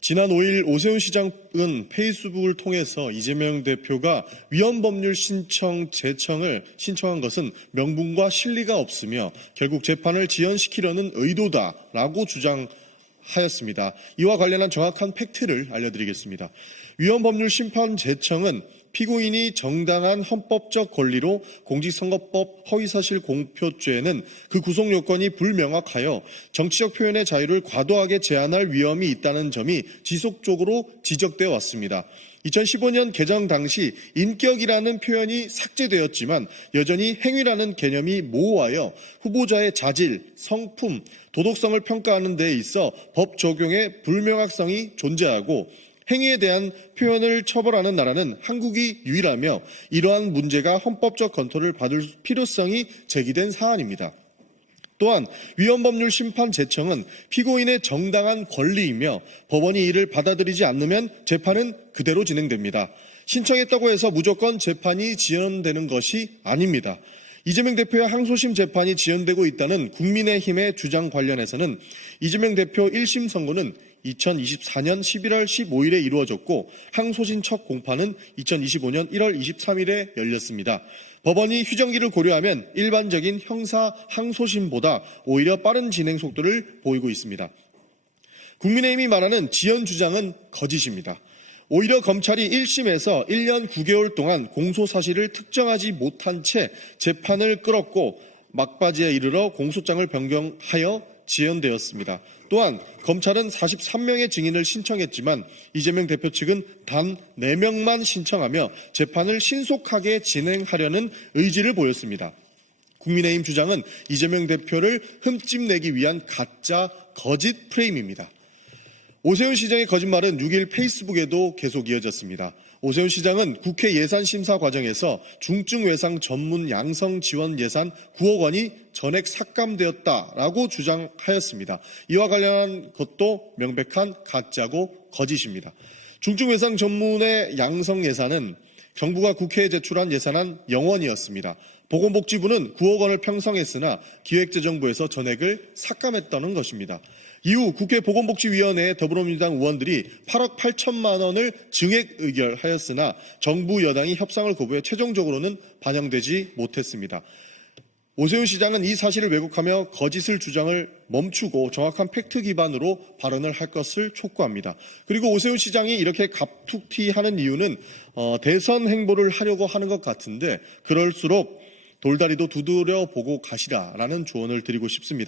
지난 5일 오세훈 시장은 페이스북을 통해서 이재명 대표가 위헌법률 재청을 신청한 것은 명분과 실리가 없으며 결국 재판을 지연시키려는 의도다라고 주장하였습니다. 이와 관련한 정확한 팩트를 알려드리겠습니다. 위헌법률 심판 재청은 피고인이 정당한 헌법적 권리로 공직선거법 허위사실 공표죄는 그 구속 요건이 불명확하여 정치적 표현의 자유를 과도하게 제한할 위험이 있다는 점이 지속적으로 지적되어 왔습니다. 2015년 개정 당시 인격이라는 표현이 삭제되었지만 여전히 행위라는 개념이 모호하여 후보자의 자질, 성품, 도덕성을 평가하는 데 있어 법 적용의 불명확성이 존재하고 행위에 대한 표현을 처벌하는 나라는 한국이 유일하며 이러한 문제가 헌법적 검토를 받을 필요성이 제기된 사안입니다. 또한 위헌법률 심판 재청은 피고인의 정당한 권리이며 법원이 이를 받아들이지 않으면 재판은 그대로 진행됩니다. 신청했다고 해서 무조건 재판이 지연되는 것이 아닙니다. 이재명 대표의 항소심 재판이 지연되고 있다는 국민의힘의 주장 관련해서는 이재명 대표 1심 선고는 2024년 11월 15일에 이루어졌고 항소심 첫 공판은 2025년 1월 23일에 열렸습니다. 법원이 휴정기를 고려하면 일반적인 형사 항소심보다 오히려 빠른 진행 속도를 보이고 있습니다. 국민의힘이 말하는 지연 주장은 거짓입니다. 오히려 검찰이 1심에서 1년 9개월 동안 공소 사실을 특정하지 못한 채 재판을 끌었고 막바지에 이르러 공소장을 변경하여 지연되었습니다. 또한 검찰은 43명의 증인을 신청했지만 이재명 대표 측은 단 4명만 신청하며 재판을 신속하게 진행하려는 의지를 보였습니다. 국민의힘 주장은 이재명 대표를 흠집내기 위한 가짜 거짓 프레임입니다. 오세훈 시장의 거짓말은 6일 페이스북에도 계속 이어졌습니다. 오세훈 시장은 국회 예산심사 과정에서 중증외상 전문 양성 지원 예산 9억 원이 전액 삭감되었다라고 주장하였습니다. 이와 관련한 것도 명백한 가짜고 거짓입니다. 중증외상 전문의 양성 예산은 정부가 국회에 제출한 예산안 0원이었습니다. 보건복지부는 9억 원을 편성했으나 기획재정부에서 전액을 삭감했다는 것입니다. 이후 국회 보건복지위원회의 더불어민주당 의원들이 8억 8천만 원을 증액 의결하였으나 정부 여당이 협상을 거부해 최종적으로는 반영되지 못했습니다. 오세훈 시장은 이 사실을 왜곡하며 거짓을 주장을 멈추고 정확한 팩트 기반으로 발언을 할 것을 촉구합니다. 그리고 오세훈 시장이 이렇게 갑툭튀하는 이유는 대선 행보를 하려고 하는 것 같은데 그럴수록 돌다리도 두드려 보고 가시라라는 조언을 드리고 싶습니다.